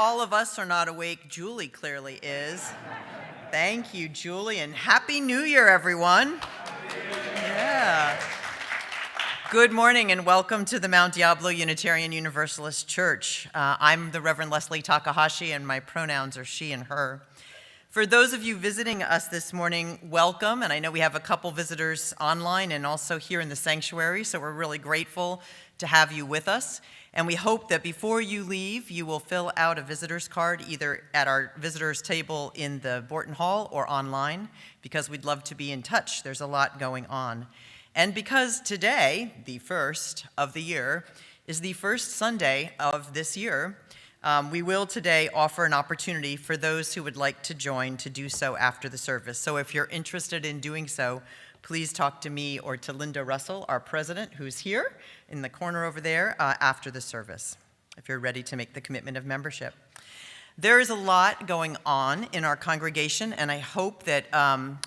all of us are not awake, Julie clearly is. Thank you, Julie, and Happy New Year, everyone. Yeah. Good morning and welcome to the Mount Diablo Unitarian Universalist Church. I'm the Reverend Leslie Takahashi and my pronouns are she and her. For those of you visiting us this morning, welcome, and I know we have a couple visitors online and also here in the sanctuary, so we're really grateful to have you with us. And we hope that before you leave, you will fill out a visitor's card either at our visitors table in the Borton Hall or online, because we'd love to be in touch. There's a lot going on. And because today, the first of the year, is the first Sunday of this year, we will today offer an opportunity for those who would like to join to do so after the service. So if you're interested in doing so, please talk to me or to Linda Russell, our president, who's here in the corner over there after the service, if you're ready to make the commitment of membership. There is a lot going on in our congregation, and I hope that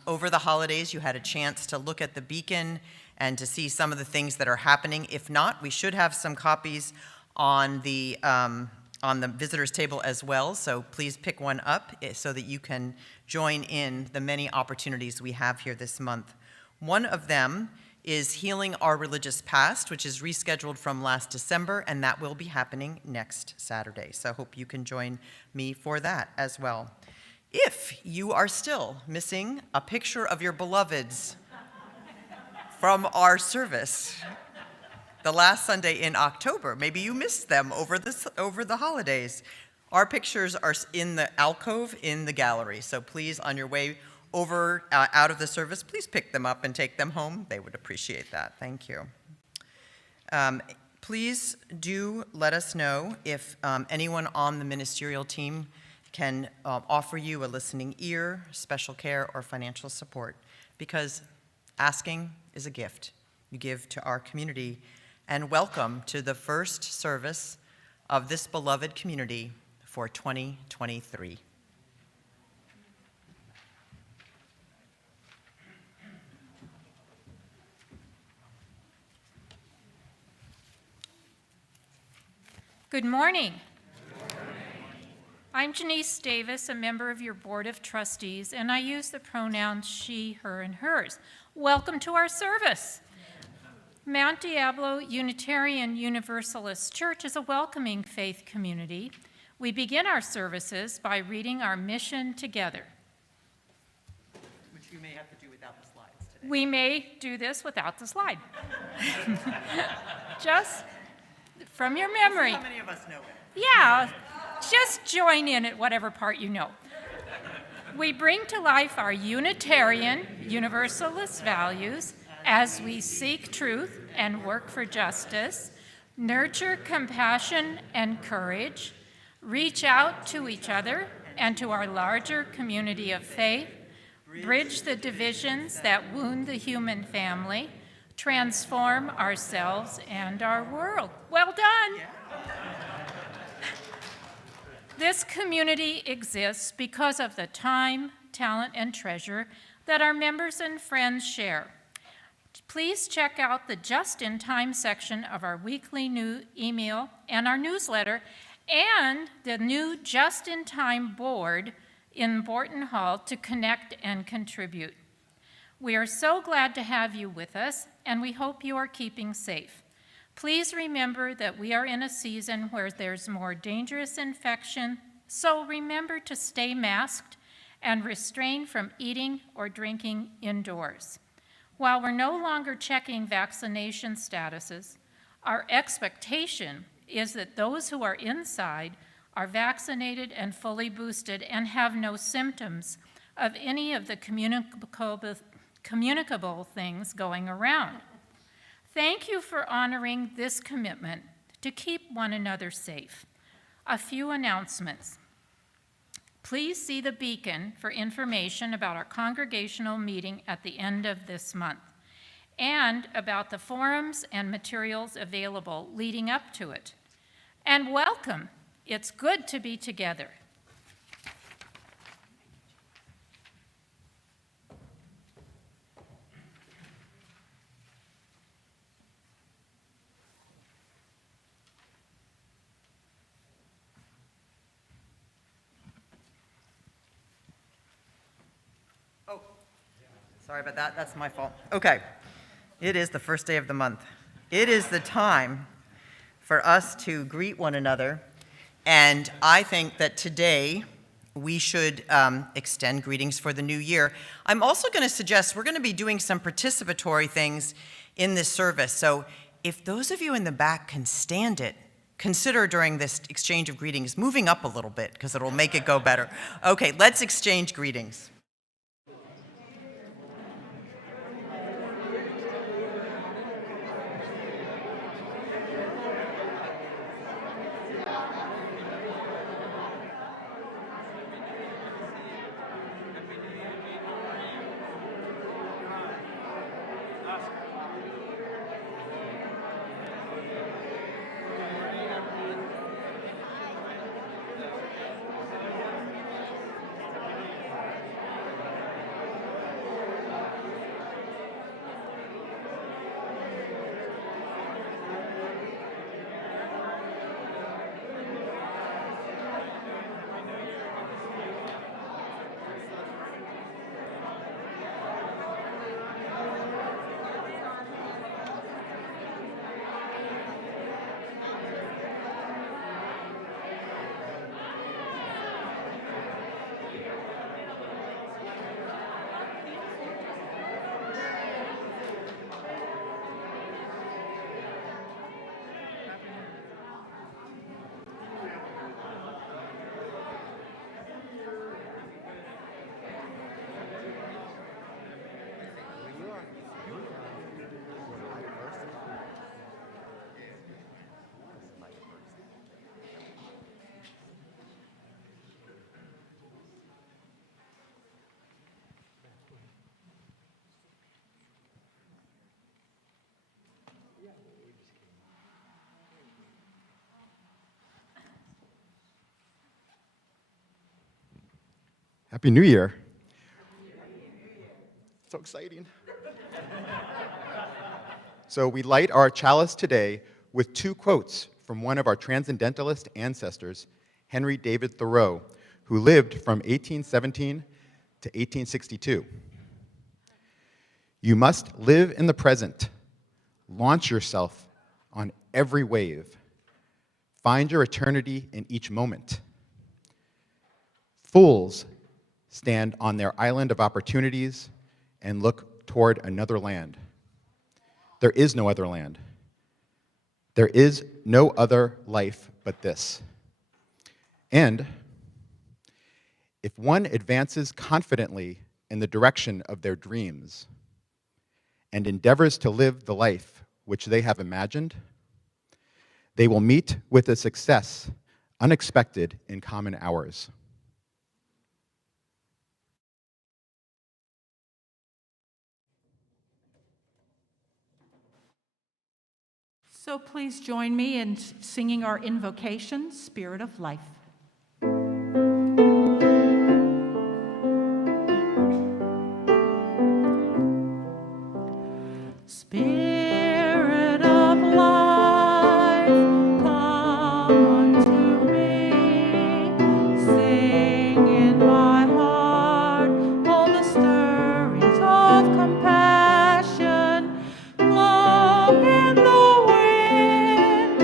over the holidays you had a chance to look at the beacon and to see some of the things that are happening. If not, we should have some copies on the visitors table as well, so please pick one up so that you can join in the many opportunities we have here this month. One of them is Healing Our Religious Past, which is rescheduled from last December, and that will be happening next Saturday. So I hope you can join me for that as well. If you are still missing a picture of your beloveds from our service the last Sunday in October, maybe you missed them over the holidays, our pictures are in the alcove in the gallery. So please, on your way over out of the service, please pick them up and take them home. They would appreciate that. Thank you. Please do let us know if anyone on the ministerial team can offer you a listening ear, special care, or financial support, because asking is a gift you give to our community. And welcome to the first service of this beloved community for 2023. Good morning. I'm Janice Davis, a member of your Board of Trustees, and I use the pronouns she, her, and hers. Welcome to our service. Mount Diablo Unitarian Universalist Church is a welcoming faith community. We begin our services by reading our mission together. Which you may have to do without the slides today. We may do this without the slide. Just from your memory. How many of us know it? Yeah, just join in at whatever part you know. We bring to life our Unitarian Universalist values as we seek truth and work for justice, nurture compassion and courage, reach out to each other and to our larger community of faith, bridge the divisions that wound the human family, transform ourselves and our world. Well done. This community exists because of the time, talent, and treasure that our members and friends share. Please check out the just-in-time section of our weekly new email and our newsletter and the new just-in-time board in Borton Hall to connect and contribute. We are so glad to have you with us, and we hope you are keeping safe. Please remember that we are in a season where there's more dangerous infection, so remember to stay masked and refrain from eating or drinking indoors. While we're no longer checking vaccination statuses, our expectation is that those who are inside are vaccinated and fully boosted and have no symptoms of any of the communicable things going around. Thank you for honoring this commitment to keep one another safe. A few announcements. Please see the beacon for information about our congregational meeting at the end of this month and about the forums and materials available leading up to it. And welcome. It's good to be together. Sorry about that. That's my fault. Okay. It is the first day of the month. It is the time for us to greet one another. And I think that today we should extend greetings for the new year. I'm also going to suggest we're going to be doing some participatory things in this service. So if those of you in the back can stand it, consider during this exchange of greetings moving up a little bit because it'll make it go better. Okay, let's exchange greetings. Happy New Year. So exciting. So we light our chalice today with two quotes from one of our transcendentalist ancestors, Henry David Thoreau, who lived from 1817 to 1862. You must live in the present. Launch yourself on every wave. Find your eternity in each moment. Fools stand on their island of opportunities and look toward another land. There is no other land. There is no other life but this. And if one advances confidently in the direction of their dreams and endeavors to live the life which they have imagined, they will meet with a success unexpected in common hours. So please join me in singing our invocation, Spirit of Life. Spirit of life, come unto me, sing in my heart all the stirrings of compassion, blow in the wind,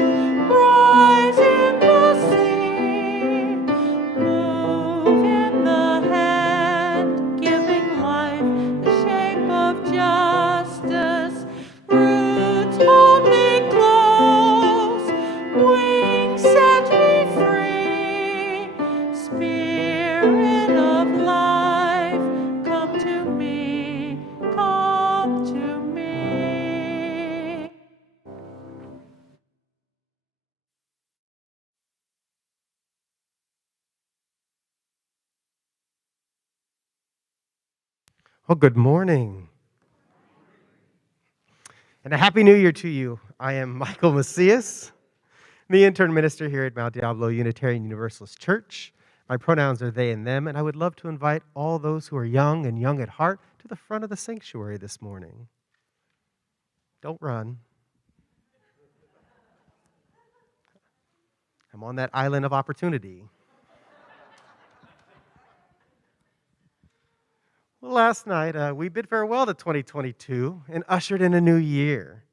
rise in the sea, move in the hand, giving life the shape of justice. Roots hold me close, wings set me free. Spirit of life, come to me, come to me. Well, good morning. And a happy new year to you. I am Michael Macias, the intern minister here at Mount Diablo Unitarian Universalist Church. My pronouns are they and them, and I would love to invite all those who are young and young at heart to the front of the sanctuary this morning. Don't run. I'm on that island of opportunity. Well, last night, we bid farewell to 2022 and ushered in a new year.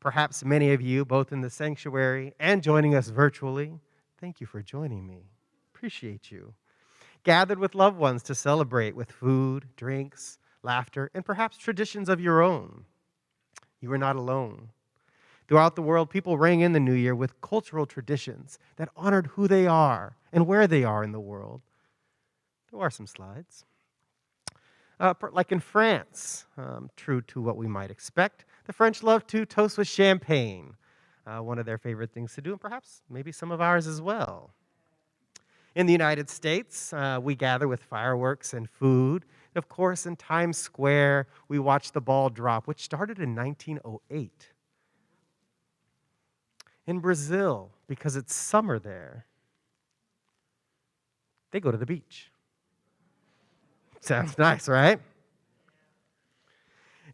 Perhaps many of you, both in the sanctuary and joining us virtually, thank you for joining me. Appreciate you. Gathered with loved ones to celebrate with food, drinks, laughter, and perhaps traditions of your own. You are not alone. Throughout the world, people rang in the new year with cultural traditions that honored who they are and where they are in the world. There are some slides. Like in France, true to what we might expect, the French love to toast with champagne, one of their favorite things to do, and perhaps maybe some of ours as well. In the United States, we gather with fireworks and food. Of course, in Times Square, we watch the ball drop, which started in 1908. In Brazil, because it's summer there, they go to the beach. Sounds nice, right?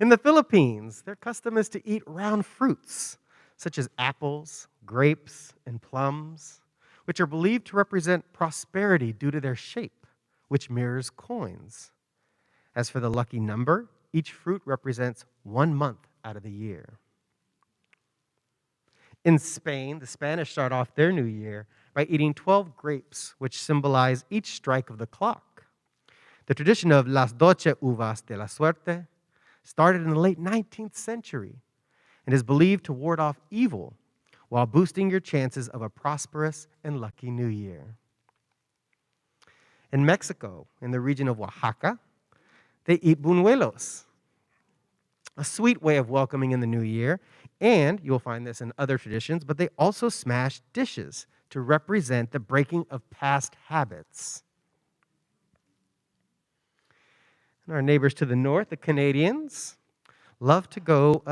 In the Philippines, their custom is to eat round fruits, such as apples, grapes, and plums, which are believed to represent prosperity due to their shape, which mirrors coins. As for the lucky number, each fruit represents 1 month out of the year. In Spain, the Spanish start off their new year by eating 12 grapes, which symbolize each strike of the clock. The tradition of las 12 uvas de la suerte started in the late 19th century and is believed to ward off evil while boosting your chances of a prosperous and lucky new year. In Mexico, in the region of Oaxaca, they eat buñuelos, a sweet way of welcoming in the new year, and you'll find this in other traditions, but they also smash dishes to represent the breaking of past habits. And our neighbors to the north, the Canadians, love to go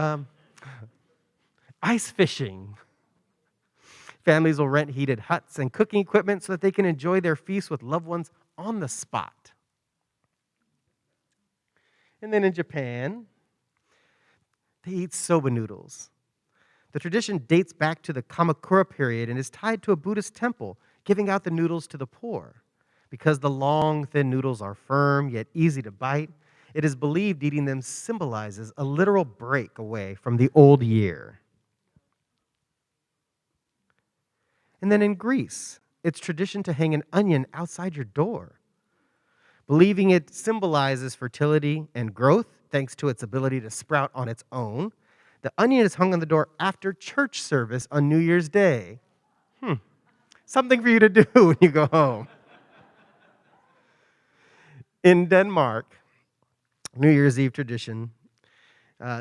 ice fishing. Families will rent heated huts and cooking equipment so that they can enjoy their feast with loved ones on the spot. And then in Japan, they eat soba noodles. The tradition dates back to the Kamakura period and is tied to a Buddhist temple, giving out the noodles to the poor. Because the long, thin noodles are firm yet easy to bite, it is believed eating them symbolizes a literal break away from the old year. And then in Greece, it's tradition to hang an onion outside your door, believing it symbolizes fertility and growth thanks to its ability to sprout on its own. The onion is hung on the door after church service on New Year's Day. Something for you to do when you go home. In Denmark, New Year's Eve tradition,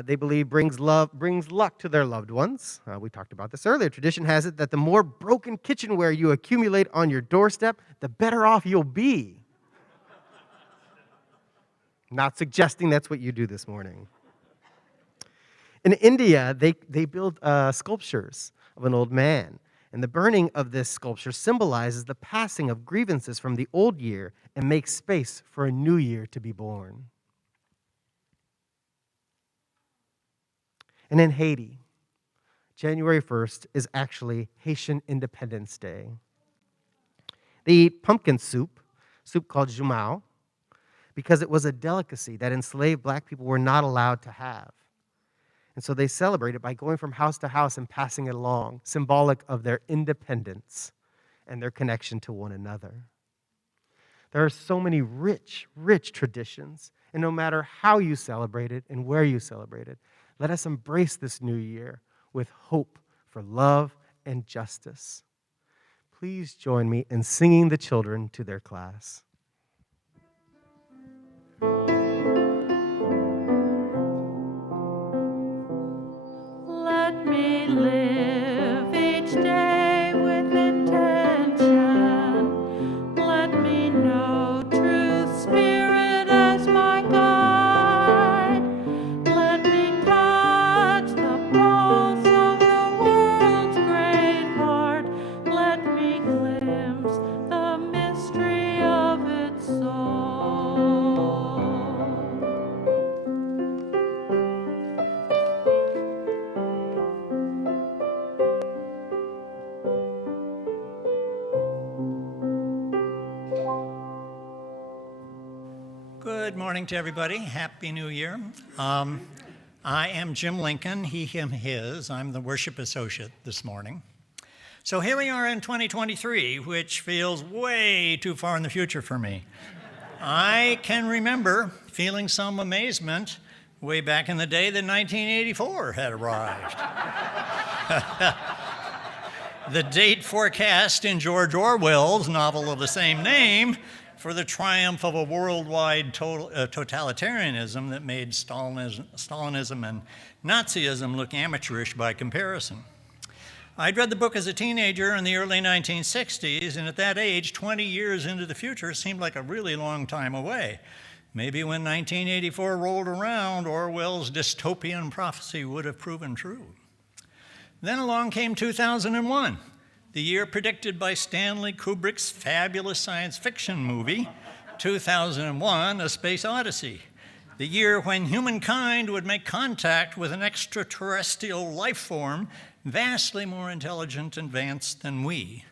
they believe brings luck to their loved ones. We talked about this earlier. Tradition has it that the more broken kitchenware you accumulate on your doorstep, the better off you'll be. Not suggesting that's what you do this morning. In India, they build sculptures of an old man. And the burning of this sculpture symbolizes the passing of grievances from the old year and makes space for a new year to be born. And in Haiti, January 1st is actually Haitian Independence Day. They eat pumpkin soup called jumao, because it was a delicacy that enslaved black people were not allowed to have. And so they celebrate it by going from house to house and passing it along, symbolic of their independence and their connection to one another. There are so many rich, rich traditions, and no matter how you celebrate it and where you celebrate it, let us embrace this new year with hope for love and justice. Please join me in singing the children to their class. Let me live each day with intention. Let me know truth, spirit as my guide. Let me touch the pulse of the world's great heart. Let me glimpse the mystery of Good morning to everybody. Happy New Year. I am Jim Lincoln, he, him, his. I'm the worship associate this morning. So here we are in 2023, which feels way too far in the future for me. I can remember feeling some amazement way back in the day that 1984 had arrived. The date forecast in George Orwell's novel of the same name for the triumph of a worldwide totalitarianism that made Stalinism and Nazism look amateurish by comparison. I'd read the book as a teenager in the early 1960s, and at that age, 20 years into the future seemed like a really long time away. Maybe when 1984 rolled around, Orwell's dystopian prophecy would have proven true. Then along came 2001, the year predicted by Stanley Kubrick's fabulous science fiction movie, 2001: A Space Odyssey, the year when humankind would make contact with an extraterrestrial life form vastly more intelligent and advanced than we.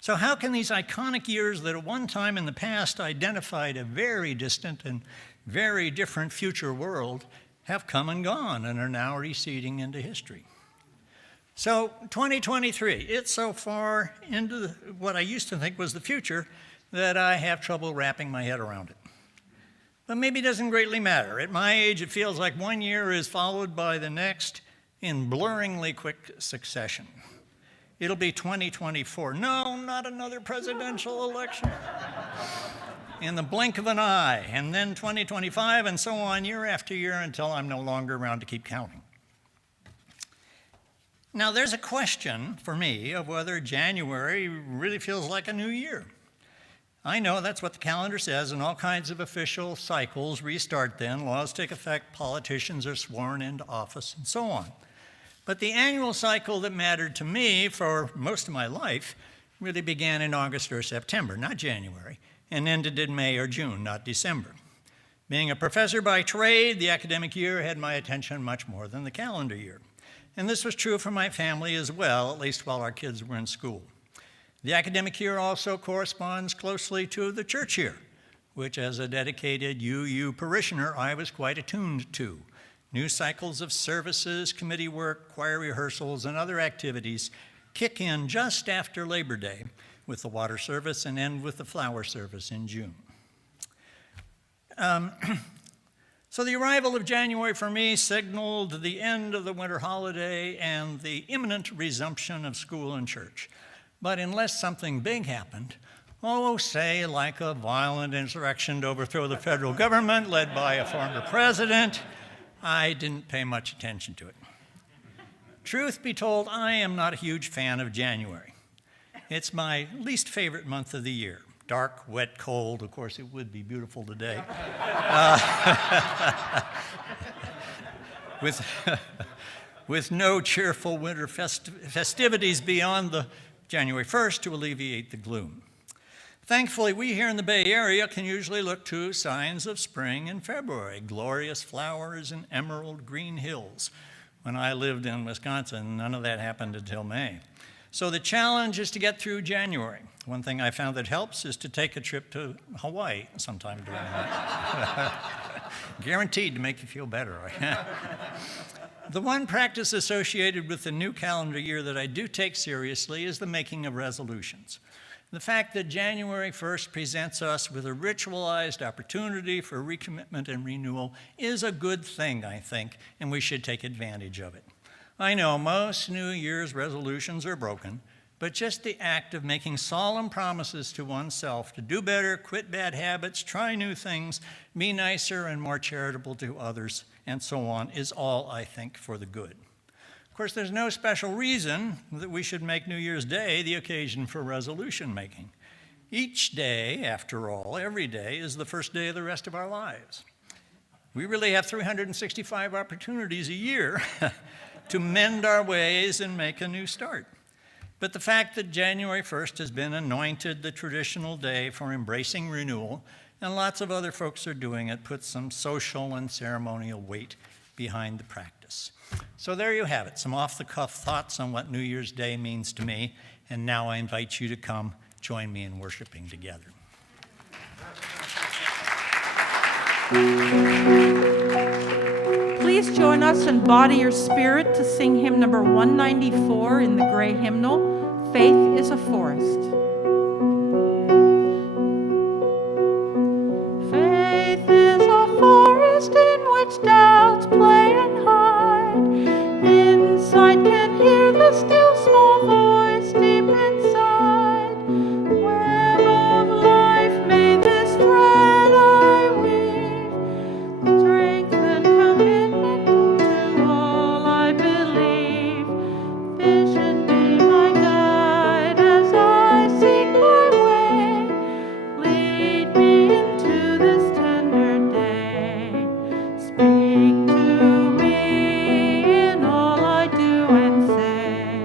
So how can these iconic years that at one time in the past identified a very distant and very different future world have come and gone and are now receding into history? So 2023, it's so far into what I used to think was the future that I have trouble wrapping my head around it. But maybe it doesn't greatly matter. At my age, it feels like one year is followed by the next in blurringly quick succession. It'll be 2024. No, not another presidential election. In the blink of an eye, and then 2025, and so on year after year until I'm no longer around to keep counting. Now, there's a question for me of whether January really feels like a new year. I know that's what the calendar says, and all kinds of official cycles restart then, laws take effect, politicians are sworn into office, and so on. But the annual cycle that mattered to me for most of my life really began in August or September, not January, and ended in May or June, not December. Being a professor by trade, the academic year had my attention much more than the calendar year. And this was true for my family as well, at least while our kids were in school. The academic year also corresponds closely to the church year, which as a dedicated UU parishioner, I was quite attuned to. New cycles of services, committee work, choir rehearsals, and other activities kick in just after Labor Day with the water service and end with the flower service in June. So the arrival of January for me signaled the end of the winter holiday and the imminent resumption of school and church. But unless something big happened, say like a violent insurrection to overthrow the federal government led by a former president, I didn't pay much attention to it. Truth be told, I am not a huge fan of January. It's my least favorite month of the year. Dark, wet, cold. Of course, it would be beautiful today. With no cheerful winter festivities beyond the January 1st to alleviate the gloom. Thankfully, we here in the Bay Area can usually look to signs of spring in February, glorious flowers and emerald green hills. When I lived in Wisconsin, none of that happened until May. So the challenge is to get through January. One thing I found that helps is to take a trip to Hawaii sometime during that. Guaranteed to make you feel better. The one practice associated with the new calendar year that I do take seriously is the making of resolutions. The fact that January 1st presents us with a ritualized opportunity for recommitment and renewal is a good thing, I think, and we should take advantage of it. I know most New Year's resolutions are broken, but just the act of making solemn promises to oneself to do better, quit bad habits, try new things, be nicer and more charitable to others, and so on, is all, I think, for the good. Of course, there's no special reason that we should make New Year's Day the occasion for resolution making. Each day, after all, every day is the first day of the rest of our lives. We really have 365 opportunities a year to mend our ways and make a new start. But the fact that January 1st has been anointed the traditional day for embracing renewal, and lots of other folks are doing it, puts some social and ceremonial weight behind the practice. So there you have it, some off-the-cuff thoughts on what New Year's Day means to me, and now I invite you to come join me in worshiping together. Please join us in body or spirit to sing hymn number 194 in the gray hymnal, Faith is a Forest. Faith is a forest in which doubts play and hide. Insight can hear the still small voice deep inside. Web of life, may this thread I weave, strength and commitment to all I believe. Vision be my guide as I seek my way. Lead me into this tender day. Speak to me in all I do and say.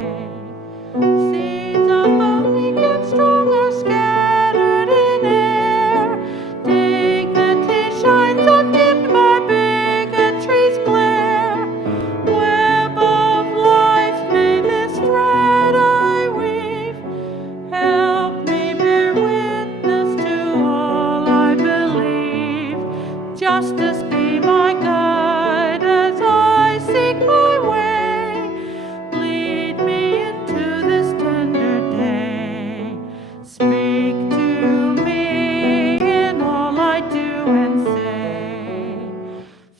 Seeds of both weak and strong are scattered in air. Dignity shines undimmed by bigotry's glare. Web of life, may this thread I weave. Help me bear witness to all I believe. Justice be my guide as I seek my way. Lead me into this tender day. Speak to me in all I do and say.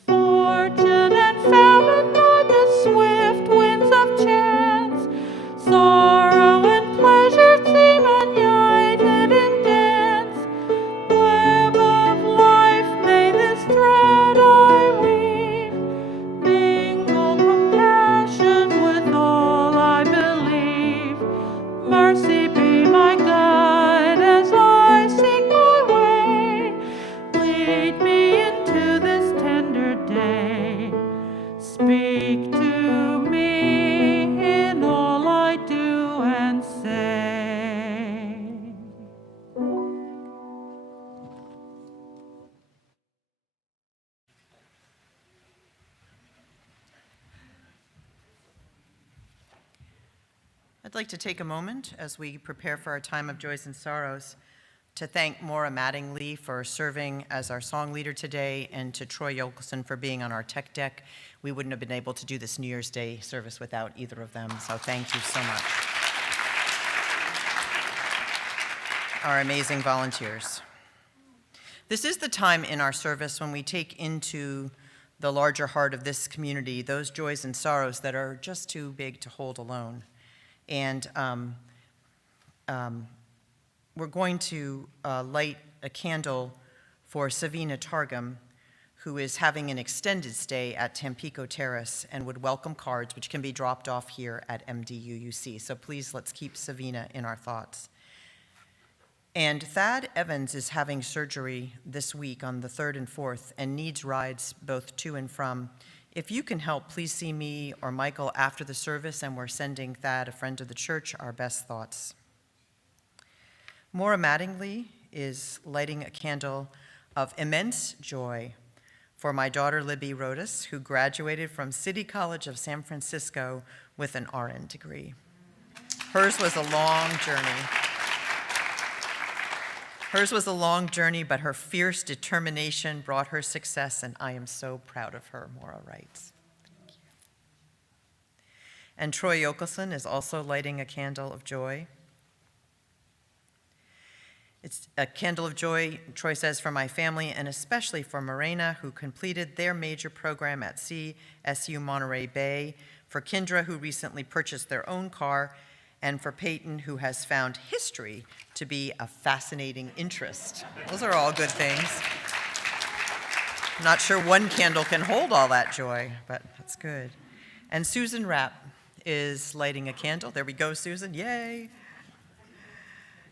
Fortune and famine ride the swift winds of chance. Sorrow and pleasure seem united in dance. Web of life, may this thread I weave. Mingle compassion with all I believe. Mercy be my guide as I seek my way. Lead me into this tender day. Speak to me in all I do and say. I'd like to take a moment as we prepare for our time of joys and sorrows to thank Maura Mattingly for serving as our song leader today and to Troy Yolkelson for being on our tech deck. We wouldn't have been able to do this New Year's Day service without either of them, so thank you so much. Our amazing volunteers. This is the time in our service when we take into the larger heart of this community those joys and sorrows that are just too big to hold alone. And we're going to light a candle for Savina Targum, who is having an extended stay at Tampico Terrace and would welcome cards, which can be dropped off here at MDUUC. So please, let's keep Savina in our thoughts. And Thad Evans is having surgery this week on the 3rd and 4th and needs rides both to and from. If you can help, please see me or Michael after the service, and we're sending Thad, a friend of the church, our best thoughts. Maura Mattingly is lighting a candle of immense joy for my daughter Libby Rodas, who graduated from City College of San Francisco with an RN degree. Hers was a long journey. But her fierce determination brought her success, and I am so proud of her, Maura writes. Thank you. And Troy Yolkelson is also lighting a candle of joy. It's a candle of joy, Troy says, for my family and especially for Morena, who completed their major program at CSU Monterey Bay, for Kendra, who recently purchased their own car, and for Peyton, who has found history to be a fascinating interest. Those are all good things. I'm not sure one candle can hold all that joy, but that's good. And Susan Rapp is lighting a candle. There we go, Susan, yay.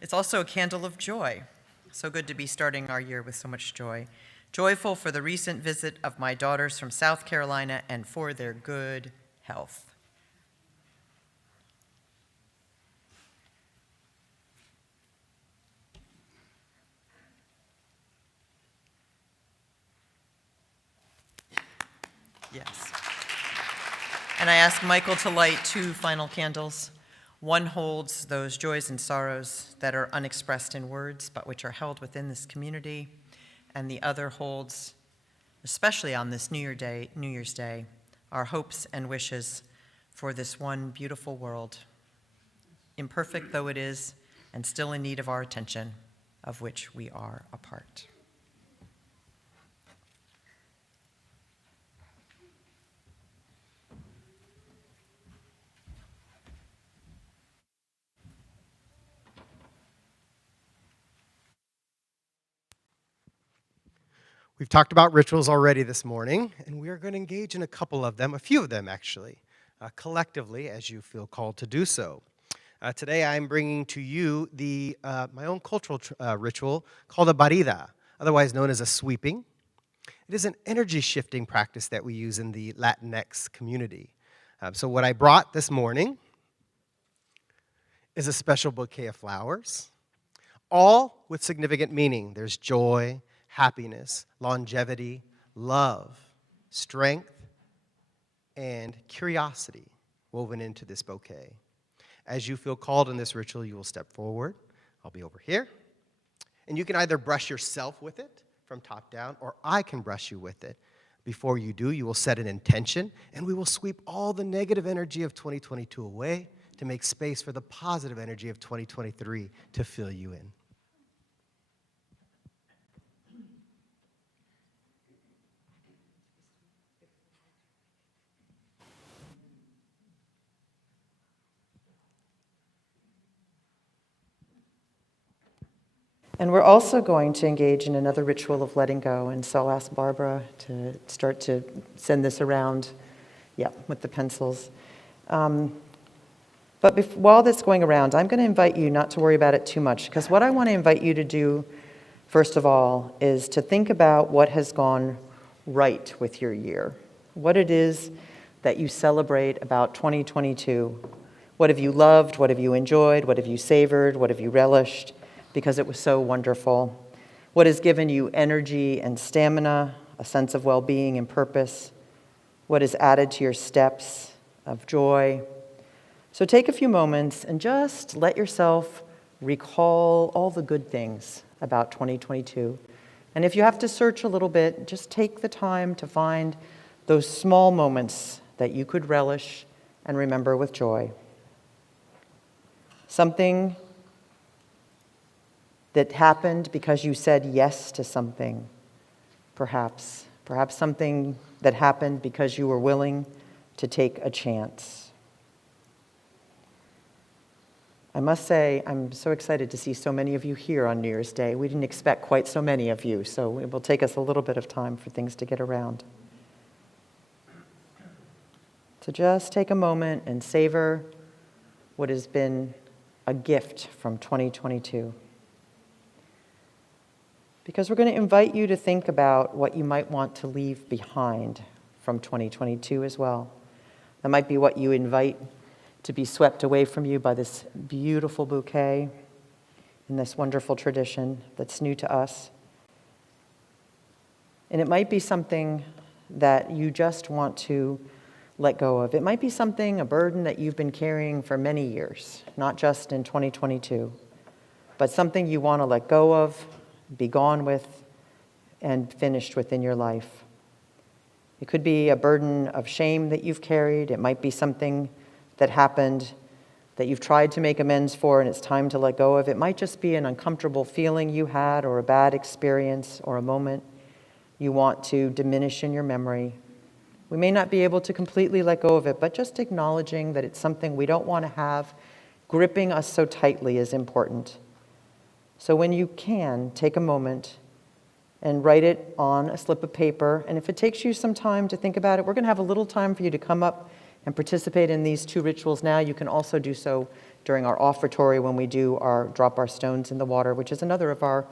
It's also a candle of joy. So good to be starting our year with so much joy. Joyful for the recent visit of my daughters from South Carolina and for their good health. Yes. And I ask Michael to light 2 final candles. One holds those joys and sorrows that are unexpressed in words, but which are held within this community. And the other holds especially on this New Year's Day, our hopes and wishes for this one beautiful world, imperfect though it is, and still in need of our attention, of which we are a part. We've talked about rituals already this morning, and we are going to engage in a couple of them, a few of them actually, collectively as you feel called to do so. Today I'm bringing to you my own cultural ritual called a barrida, otherwise known as a sweeping. It is an energy shifting practice that we use in the Latinx community. So what I brought this morning is a special bouquet of flowers, all with significant meaning. There's joy, happiness, longevity, love, strength, and curiosity woven into this bouquet. As you feel called in this ritual, you will step forward. I'll be over here. And you can either brush yourself with it from top down, or I can brush you with it. Before you do, you will set an intention, and we will sweep all the negative energy of 2022 away to make space for the positive energy of 2023 to fill you in. And we're also going to engage in another ritual of letting go, and so I'll ask Barbara to start to send this around, with the pencils. But while that's going around, I'm going to invite you not to worry about it too much, because what I want to invite you to do, first of all, is to think about what has gone right with your year, what it is that you celebrate about 2022. What have you loved? What have you enjoyed? What have you savored? What have you relished? Because it was so wonderful. What has given you energy and stamina, a sense of well-being and purpose? What has added to your steps of joy? So take a few moments and just let yourself recall all the good things about 2022. And if you have to search a little bit, just take the time to find those small moments that you could relish and remember with joy. Something that happened because you said yes to something, perhaps something that happened because you were willing to take a chance. I must say, I'm so excited to see so many of you here on New Year's Day. We didn't expect quite so many of you, so it will take us a little bit of time for things to get around. So just take a moment and savor what has been a gift from 2022. Because we're going to invite you to think about what you might want to leave behind from 2022 as well. That might be what you invite to be swept away from you by this beautiful bouquet in this wonderful tradition that's new to us. And it might be something that you just want to let go of. It might be something, a burden that you've been carrying for many years, not just in 2022, but something you want to let go of, be gone with, and finished with in your life. It could be a burden of shame that you've carried. It might be something that happened that you've tried to make amends for and it's time to let go of. It might just be an uncomfortable feeling you had, or a bad experience, or a moment you want to diminish in your memory. We may not be able to completely let go of it, but just acknowledging that it's something we don't want to have gripping us so tightly is important. So when you can, take a moment and write it on a slip of paper. And if it takes you some time to think about it, we're going to have a little time for you to come up and participate in these two rituals now. You can also do so during our offertory when we drop our stones in the water, which is another of our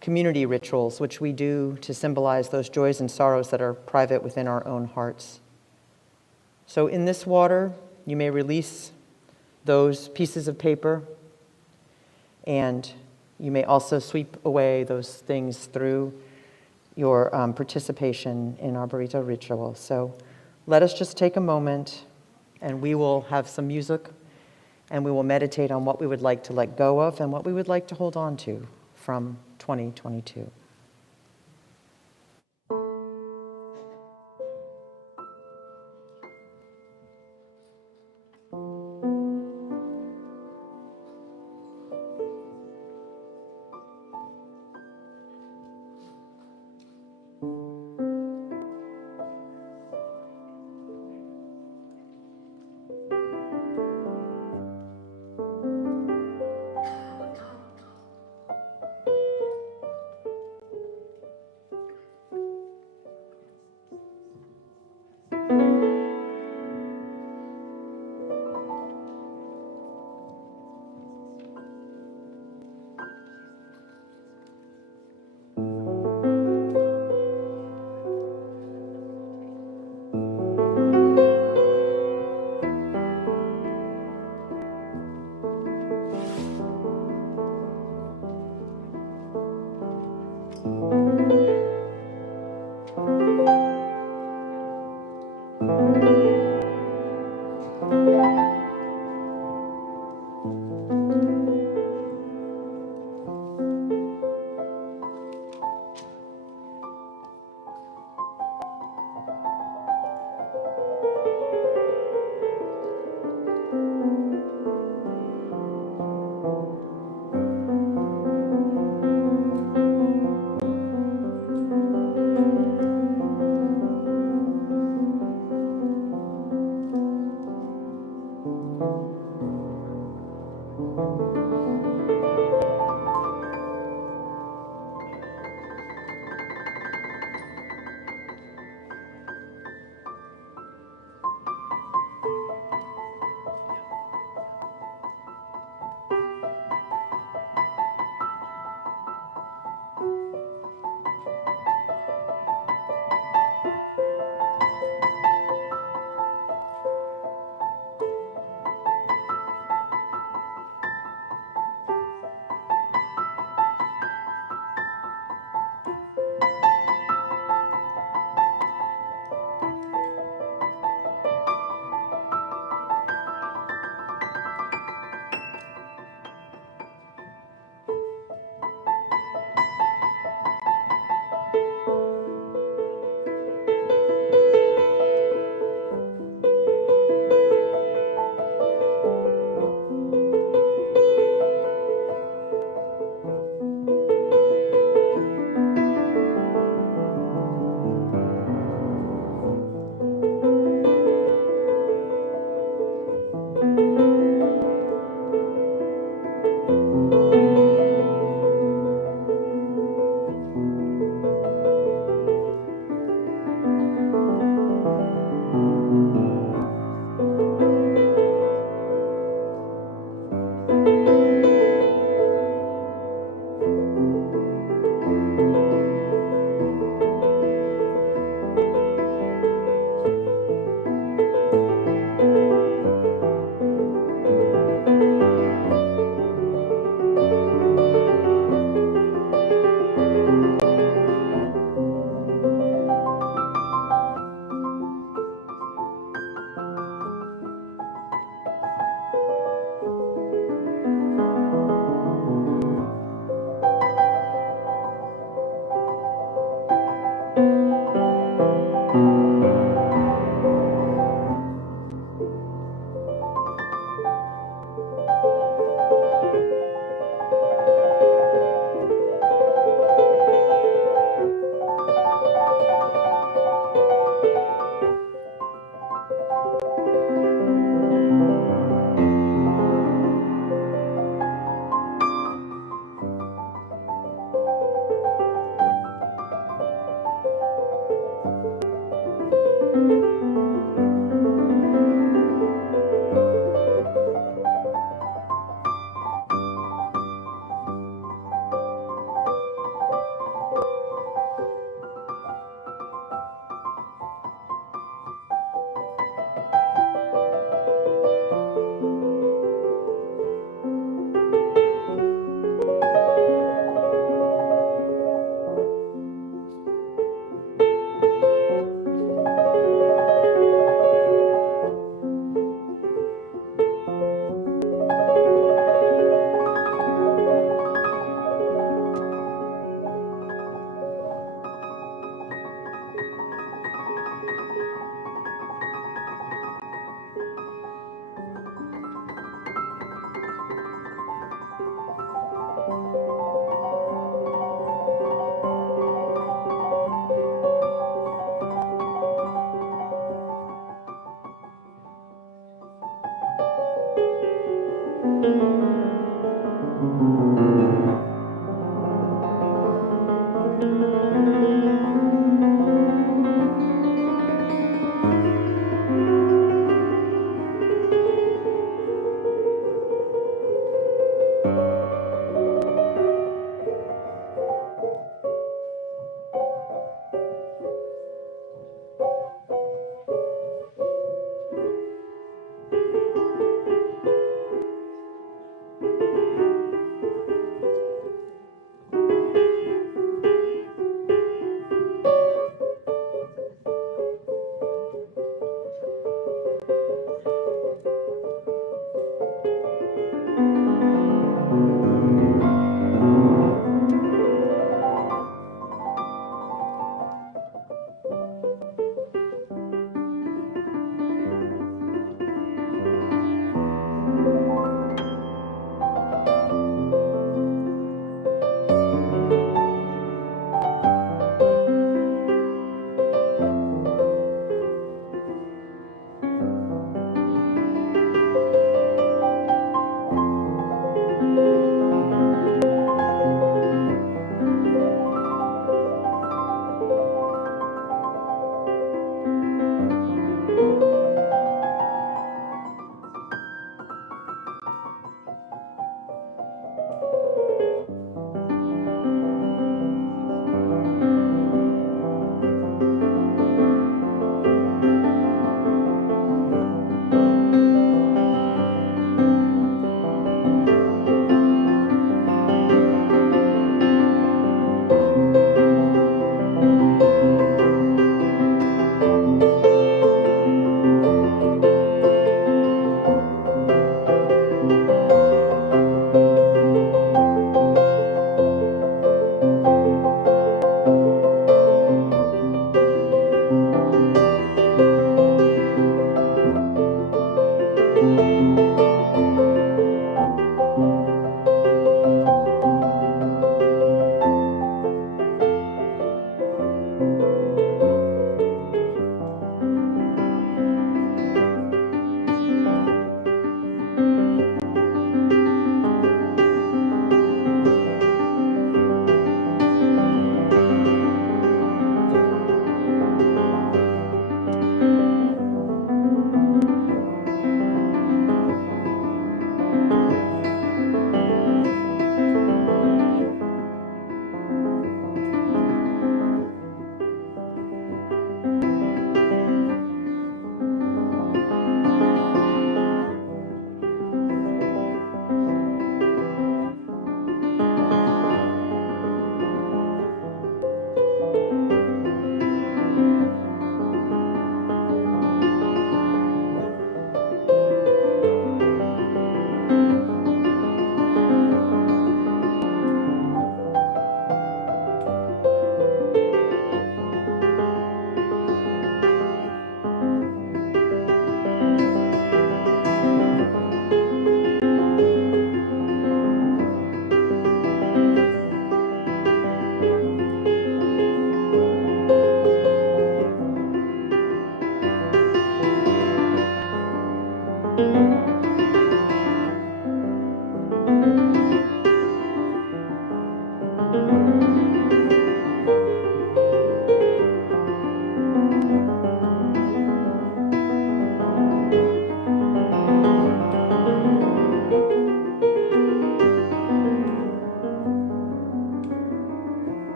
community rituals, which we do to symbolize those joys and sorrows that are private within our own hearts. So in this water, you may release those pieces of paper, and you may also sweep away those things through your participation in our burrito ritual. So let us just take a moment, and we will have some music, and we will meditate on what we would like to let go of and what we would like to hold on to from 2022.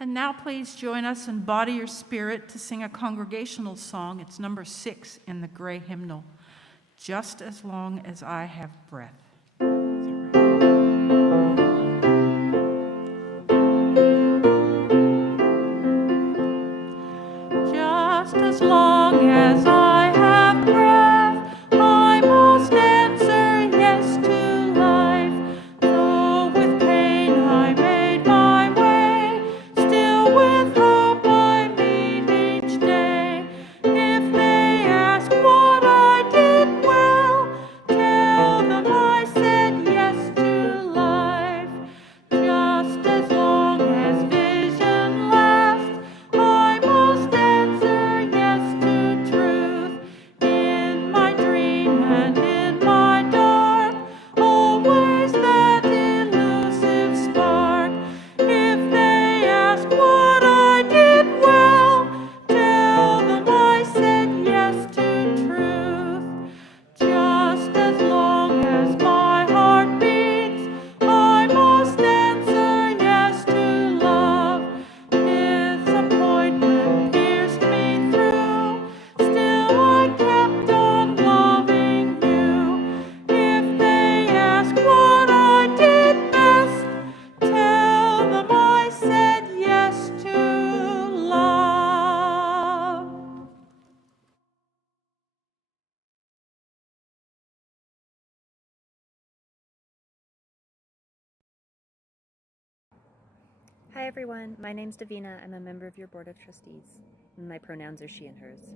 And now please join us in body or spirit to sing a congregational song. It's number 6 in the gray hymnal, Just as Long as I Have Breath. Just as long as I have breath, I must answer yes to life. Though with pain I made my way, still with hope I meet each day. If they ask what I did well, tell them I said yes to life. Just as long as vision lasts, I must answer yes to truth. In my dream and in my dark, always that elusive spark. If they ask what I did well, tell them I said yes to truth. Just as long as my heart beats, I must answer yes to love. Disappointment pierced me through, still I kept on loving you. If they ask what I did best, tell them I said yes to love. Hi everyone, my name's Davina. I'm a member of your Board of Trustees. My pronouns are she and hers.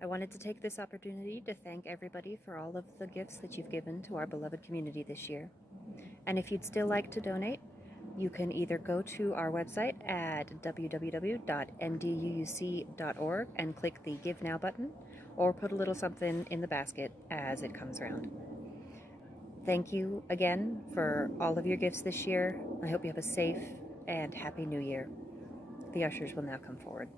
I wanted to take this opportunity to thank everybody for all of the gifts that you've given to our beloved community this year. And if you'd still like to donate, you can either go to our website at www.mduuc.org and click the Give Now button, or put a little something in the basket as it comes around. Thank you again for all of your gifts this year. I hope you have a safe and happy new year. The ushers will now come forward.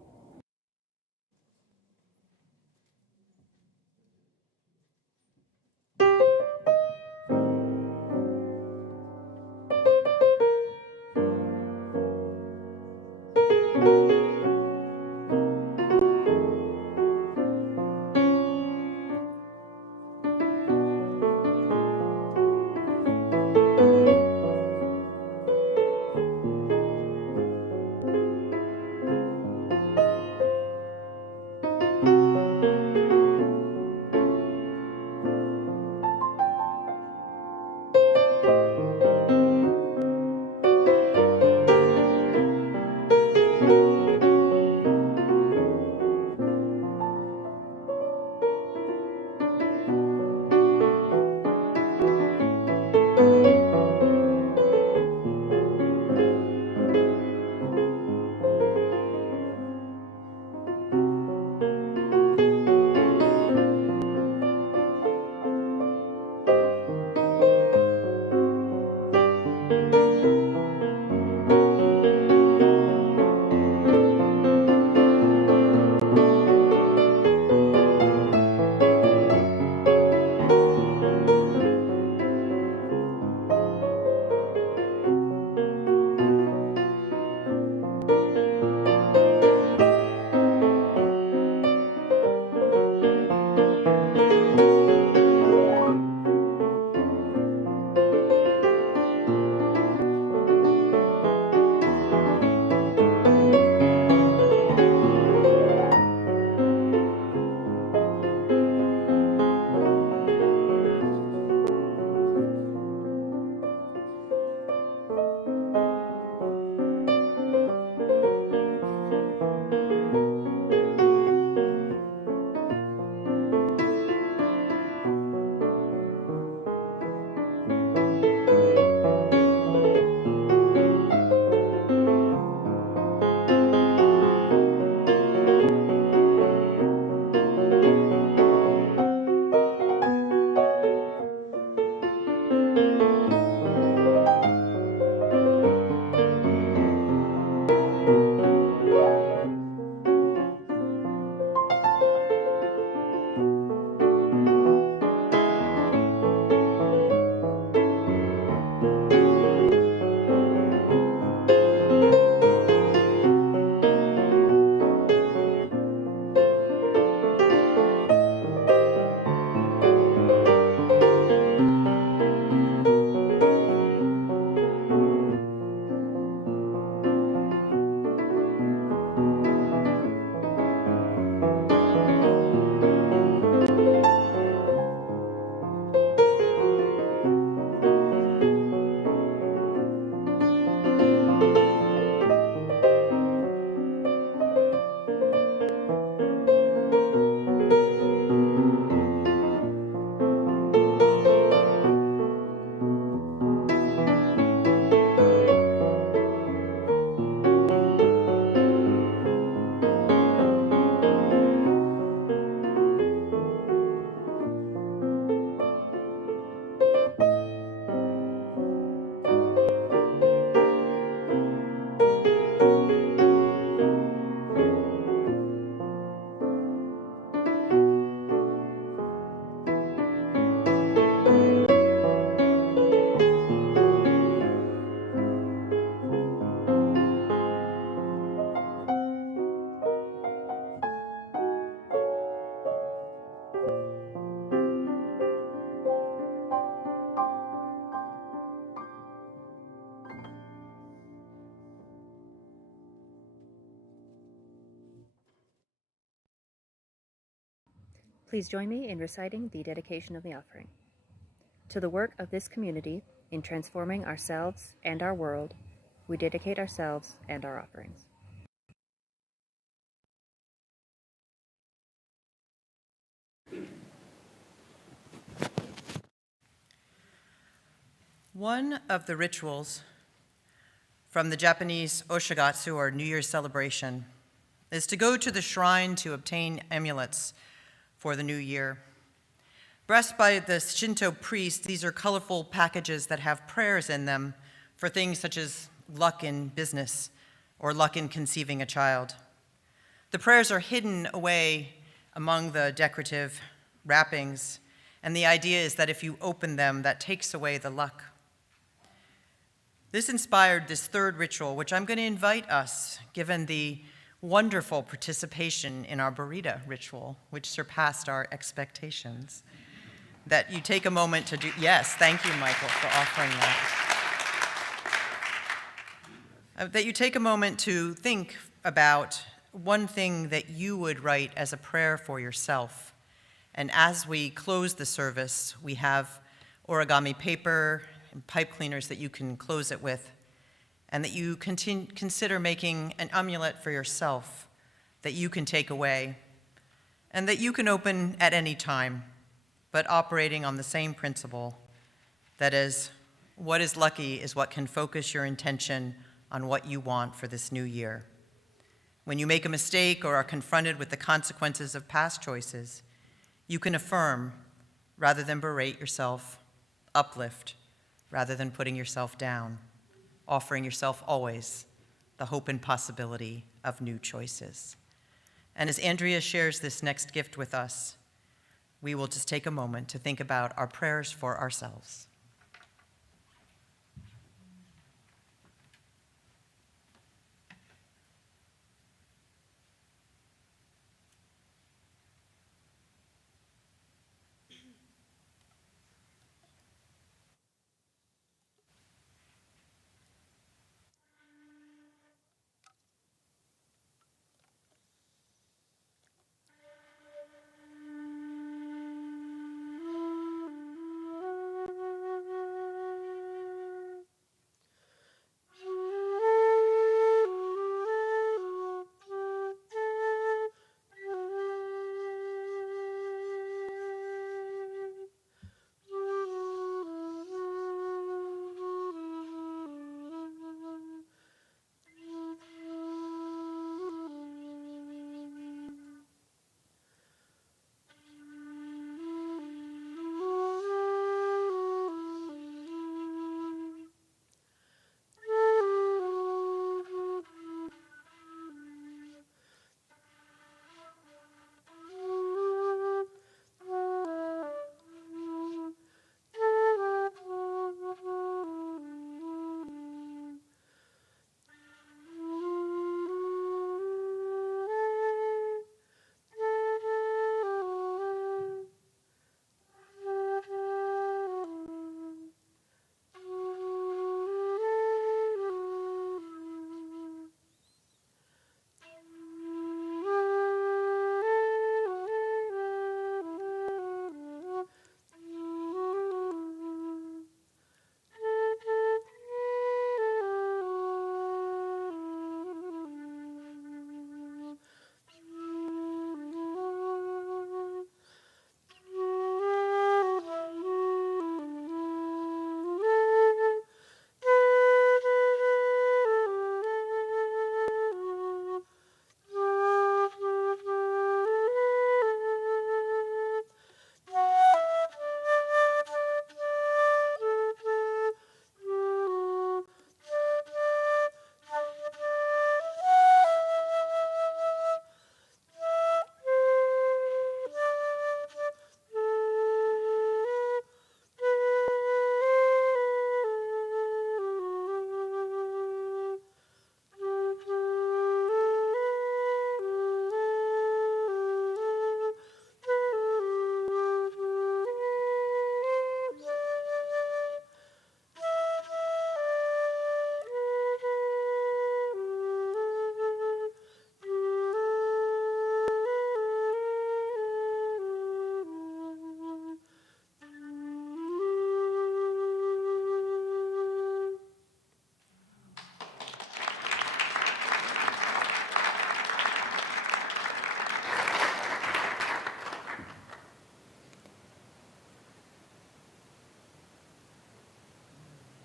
Please join me in reciting the dedication of the offering. To the work of this community in transforming ourselves and our world, we dedicate ourselves and our offerings. One of the rituals from the Japanese Oshigatsu, or New Year's celebration, is to go to the shrine to obtain amulets for the new year. Blessed by the Shinto priest, these are colorful packages that have prayers in them for things such as luck in business or luck in conceiving a child. The prayers are hidden away among the decorative wrappings, and the idea is that if you open them, that takes away the luck. This inspired this third ritual, which I'm going to invite us, given the wonderful participation in our burrito ritual, which surpassed our expectations, that you take a moment to do. Yes, thank you, Michael, for offering that. That you take a moment to think about one thing that you would write as a prayer for yourself. And as we close the service, we have origami paper and pipe cleaners that you can close it with, and that you consider making an amulet for yourself that you can take away and that you can open at any time, but operating on the same principle, that is, what is lucky is what can focus your intention on what you want for this new year. When you make a mistake or are confronted with the consequences of past choices, you can affirm rather than berate yourself, uplift rather than putting yourself down, offering yourself always the hope and possibility of new choices. And as Andrea shares this next gift with us, we will just take a moment to think about our prayers for ourselves.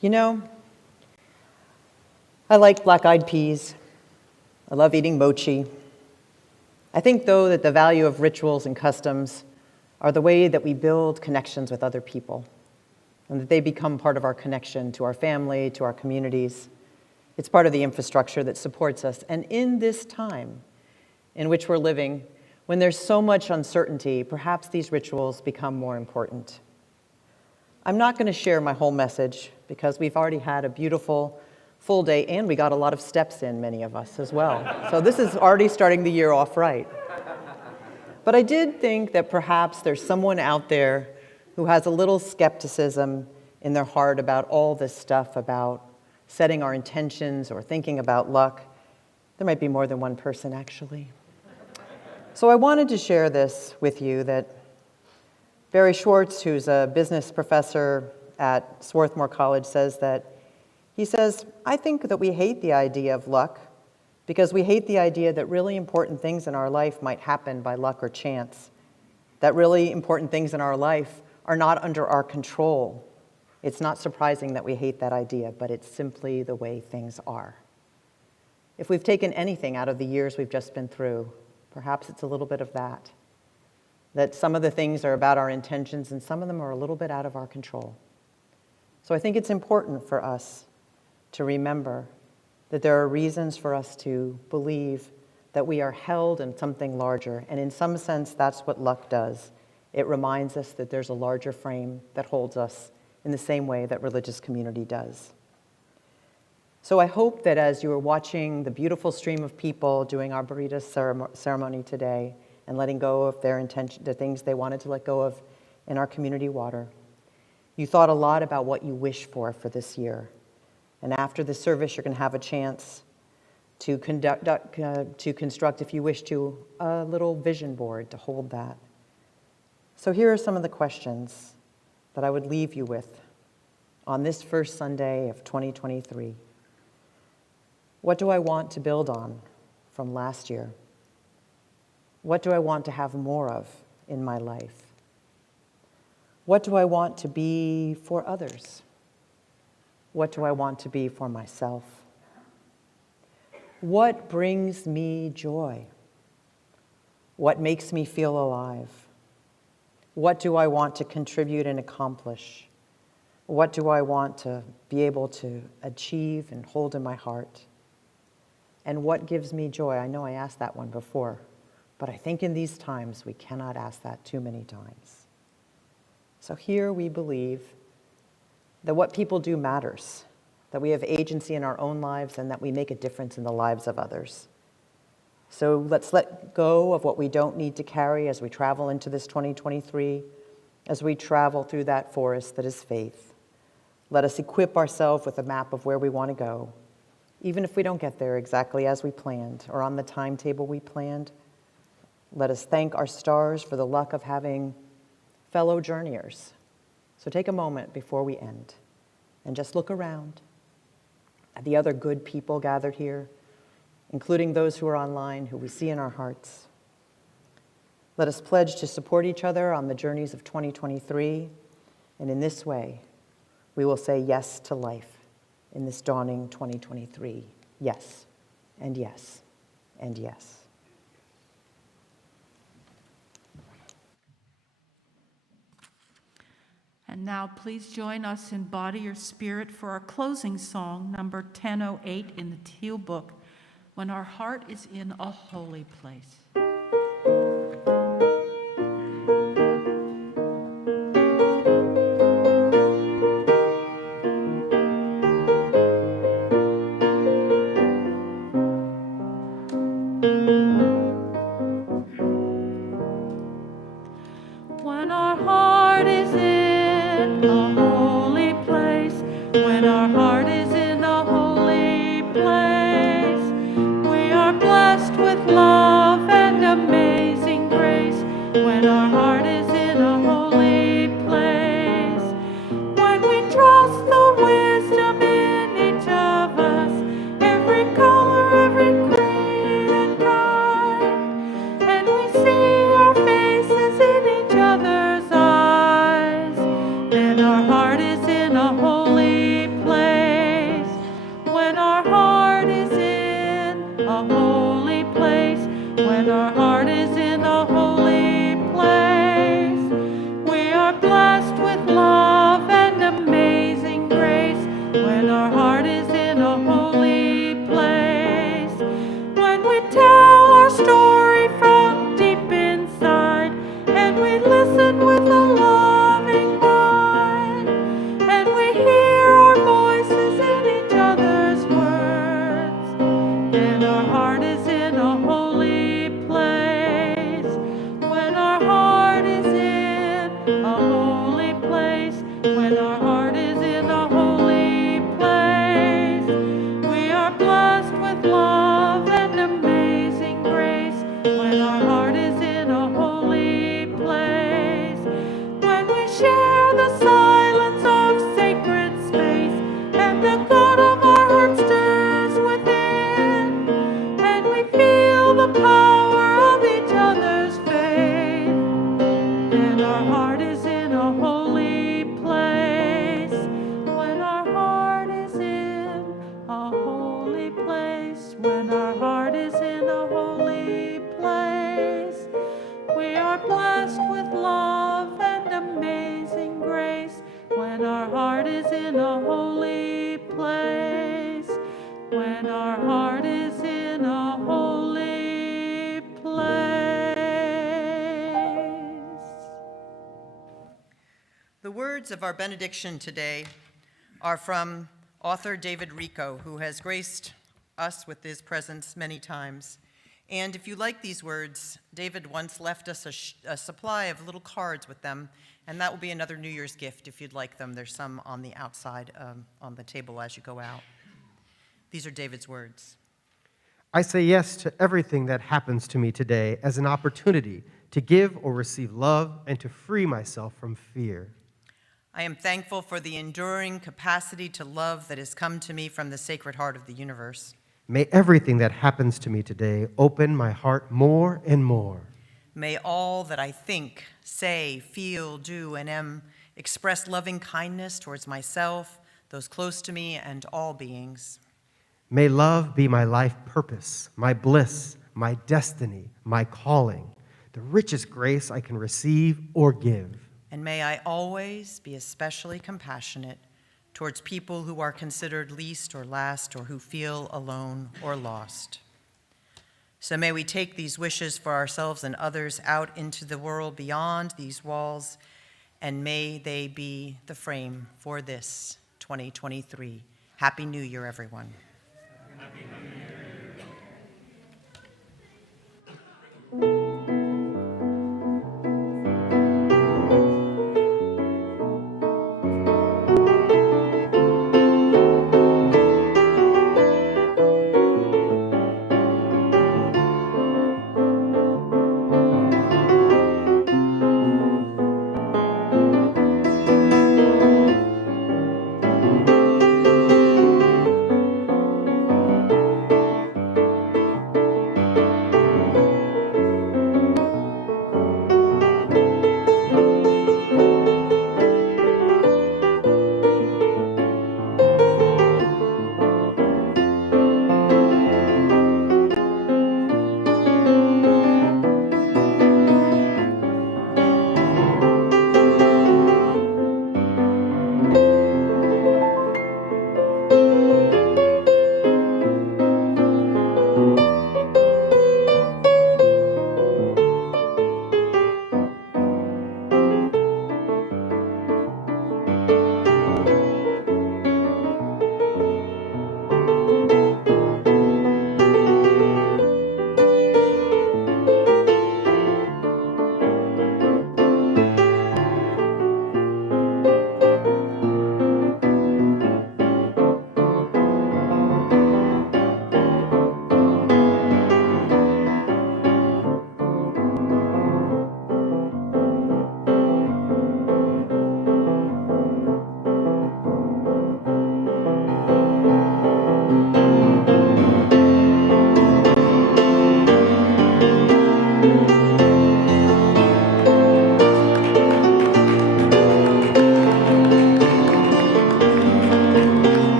You know, I like black-eyed peas. I love eating mochi. I think, though, that the value of rituals and customs are the way that we build connections with other people, and that they become part of our connection to our family, to our communities. It's part of the infrastructure that supports us. And in this time in which we're living, when there's so much uncertainty, perhaps these rituals become more important. I'm not going to share my whole message because we've already had a beautiful full day, and we got a lot of steps in, many of us as well. So this is already starting the year off right. But I did think that perhaps there's someone out there who has a little skepticism in their heart about all this stuff about setting our intentions or thinking about luck. There might be more than one person, actually. So I wanted to share this with you, that Barry Schwartz, who's a business professor at Swarthmore College, says, I think that we hate the idea of luck because we hate the idea that really important things in our life might happen by luck or chance, that really important things in our life are not under our control. It's not surprising that we hate that idea, but it's simply the way things are. If we've taken anything out of the years we've just been through, perhaps it's a little bit of that some of the things are about our intentions and some of them are a little bit out of our control. So I think it's important for us to remember that there are reasons for us to believe that we are held in something larger, and in some sense, that's what luck does. It reminds us that there's a larger frame that holds us in the same way that religious community does. So I hope that as you are watching the beautiful stream of people doing our burrito ceremony today and letting go of their intention, the things they wanted to let go of in our community water, you thought a lot about what you wish for this year. And after the service, you're going to have a chance to construct, if you wish to, a little vision board to hold that. So here are some of the questions that I would leave you with on this first Sunday of 2023. What do I want to build on from last year? What do I want to have more of in my life? What do I want to be for others? What do I want to be for myself? What brings me joy? What makes me feel alive? What do I want to contribute and accomplish? What do I want to be able to achieve and hold in my heart? And what gives me joy? I know I asked that one before, but I think in these times we cannot ask that too many times. So here we believe that what people do matters, that we have agency in our own lives and that we make a difference in the lives of others. So let's let go of what we don't need to carry as we travel into this 2023, as we travel through that forest that is faith. Let us equip ourselves with a map of where we want to go, even if we don't get there exactly as we planned or on the timetable we planned. Let us thank our stars for the luck of having fellow journeyers. So take a moment before we end and just look around at the other good people gathered here, including those who are online, who we see in our hearts. Let us pledge to support each other on the journeys of 2023, and in this way, we will say yes to life in this dawning 2023. Yes, and yes, and yes. And now please join us in body or spirit for our closing song, number 1008 in the Teal Book, When Our Heart is in a Holy Place. When our heart is in a holy place, when our heart is in a holy place, we are blessed with love and when our heart is in a holy place, when our heart is in a holy place. The words of our benediction today are from author David Rico, who has graced us with his presence many times. And if you like these words, David once left us a supply of little cards with them, and that will be another New Year's gift if you'd like them. There's some on the outside on the table as you go out. These are David's words. I say yes to everything that happens to me today as an opportunity to give or receive love and to free myself from fear. I am thankful for the enduring capacity to love that has come to me from the Sacred Heart of the universe. May everything that happens to me today open my heart more and more. May all that I think, say, feel, do, and am express loving kindness towards myself, those close to me, and all beings. May love be my life purpose, my bliss, my destiny, my calling, the richest grace I can receive or give. And may I always be especially compassionate towards people who are considered least or last or who feel alone or lost. So may we take these wishes for ourselves and others out into the world beyond these walls, and may they be the frame for this 2023. Happy New Year, everyone. Happy New Year.